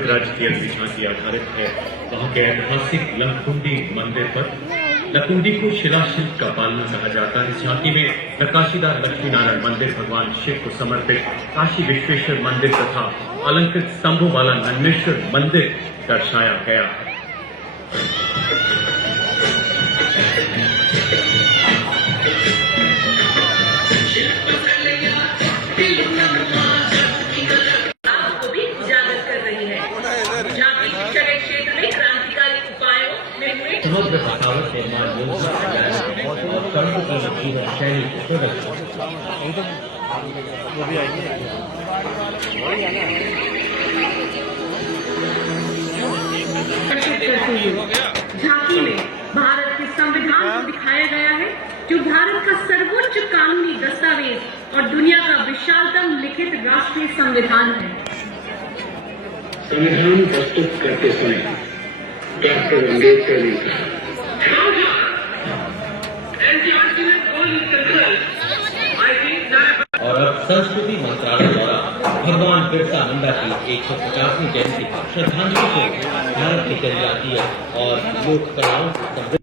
द्रविड़ राज्य की असली झांकी आधारित है वहां के ऐतिहासिक लकुंडी मंदिर पर। लकुंडी को शिलाशिल्प का पालना कहा जाता है। इस झांकी में नक्काशीदार लक्ष्मी नारायण मंदिर, भगवान शिव को समर्पित काशी विश्वेश्वर मंदिर तथा अलंकृत स्तंभों वाला नन्नेश्वर मंदिर दर्शाया गया है। आपको भी उजागर कर रही है। झांकी शिक्षा के क्षेत्र में क्रांतिकारी उपायों में हुए समग्र बसावट निर्माण योजना और कर्म की जीवन शैली को प्रदर्शित। झांकी में भारत के संविधान को दिखाया गया है, जो भारत का सर्वोच्च कानूनी दस्तावेज और दुनिया का विशालतम लिखित राष्ट्रीय संविधान है। संविधान प्रस्तुत करते समय डॉक्टर अम्बेडकर ने कहा, और अब संस्कृति मंत्रालय द्वारा भगवान बिरसा मुंडा की 150वीं जयंती पर श्रद्धांजलि को भारत के जनजातीय और लोक कलाओं से